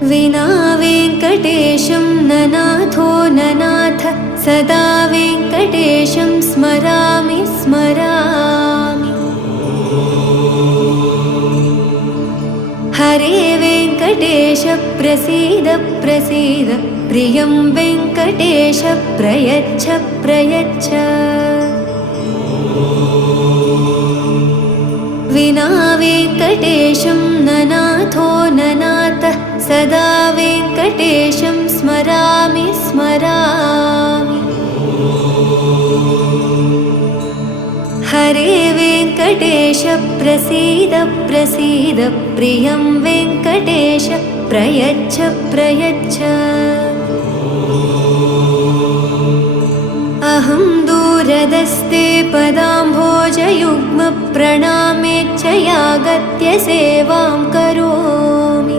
विना वेङ्कटेशं ननाथो ननाथ सदा वेङ्कटेशं स्मरामि स्मरामि। हरे वेङ्कटेश प्रसीद प्रसीद प्रियं वेङ्कटेश प्रयच्छ प्रयच्छ। विना वेङ्कटेशं ननाथो ननाथ सदा वेङ्कटेशं स्मरामि स्मरामि। हरे वेङ्कटेश प्रसीद प्रसीद प्रियं वेङ्कटेश प्रयच्छ प्रयच्छ। अहं दूरदस्ते पदाम्भोजयुग्म प्रणामेच्छ यागत्य सेवां करोमि।